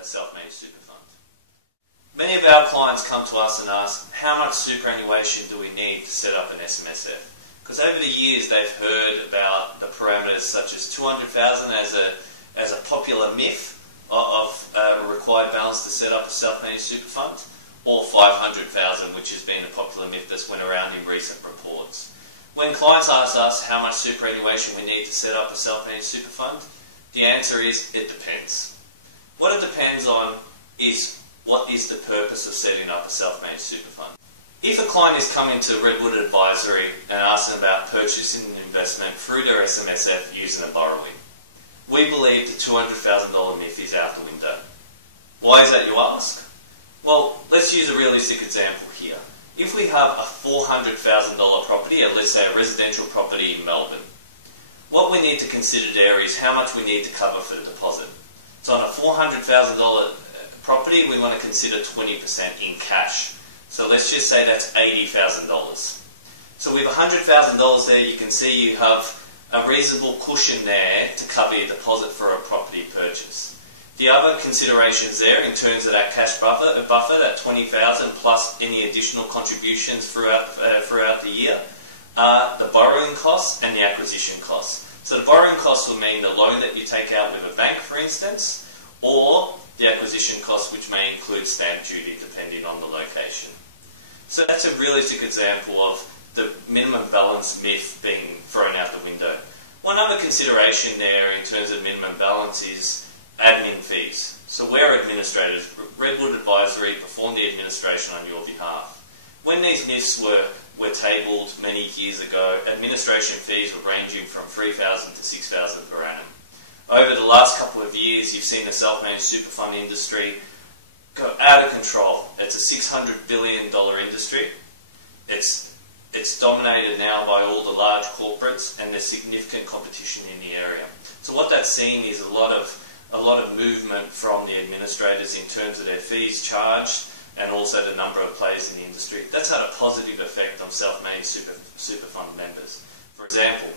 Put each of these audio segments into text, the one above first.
a self-managed super fund. Many of our clients come to us and ask, how much superannuation do we need to set up an SMSF? Because over the years they've heard about the parameters such as 200,000 as a popular myth of a required balance to set up a self-managed super fund, or 500,000, which has been a popular myth that's went around in recent reports. When clients ask us how much superannuation we need to set up a self-managed super fund, the answer is it depends. What it depends on is what is the purpose of setting up a self-managed super fund. If a client is coming to Redwood Advisory and asking about purchasing an investment through their SMSF using a borrowing, we believe the $200,000 myth is out the window. Why is that, you ask? Well, let's use a realistic example here. If we have a $400,000 property, let's say a residential property in Melbourne, what we need to consider there is how much we need to cover for the deposit. So on a $400,000 property, we want to consider 20% in cash. So let's just say that's $80,000. So with $100,000 there, you can see you have a reasonable cushion there to cover your deposit for a property purchase. The other considerations there in terms of that cash buffer, that $20,000 plus any additional contributions throughout the year, are the borrowing costs and the acquisition costs. So the borrowing costs will mean the loan that you take out with a bank, for instance, or the acquisition costs, which may include stamp duty depending on the location. So that's a realistic example of the minimum balance myth being thrown out the window. One other consideration there in terms of minimum balance is admin fees. So we're administrators. Redwood Advisory perform the administration on your behalf. When these myths were tabled many years ago, administration fees were ranging from $3,000 to $6,000 per annum. Over the last couple of years, you've seen the self-managed super fund industry go out of control. It's a $600 billion industry. It's dominated now by all the large corporates, and there's significant competition in the area. So what that's seen is a lot of movement from the administrators in terms of their fees charged and also the number of players in the industry. That's had a positive effect on self-managed super fund members. For example,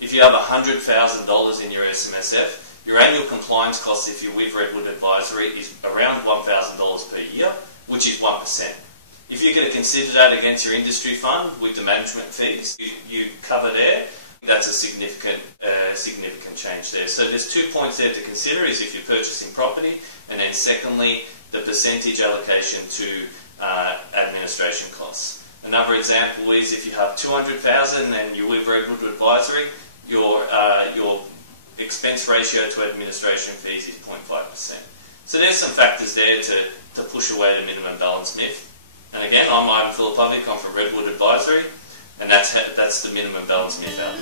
if you have $100,000 in your SMSF, your annual compliance cost if you're with Redwood Advisory is around $1,000 per year, which is 1%. If you're going to consider that against your industry fund with the management fees you cover there, that's a significant change there. So there's 2 points there to consider, is if you're purchasing property, and then secondly, the percentage allocation to administration costs. Another example is if you have $200,000 and you're with Redwood Advisory, your expense ratio to administration fees is 0.5%. So there's some factors there to push away the minimum balance myth. And again, I'm Filipovic, I'm from Redwood Advisory, and that's the minimum balance myth out.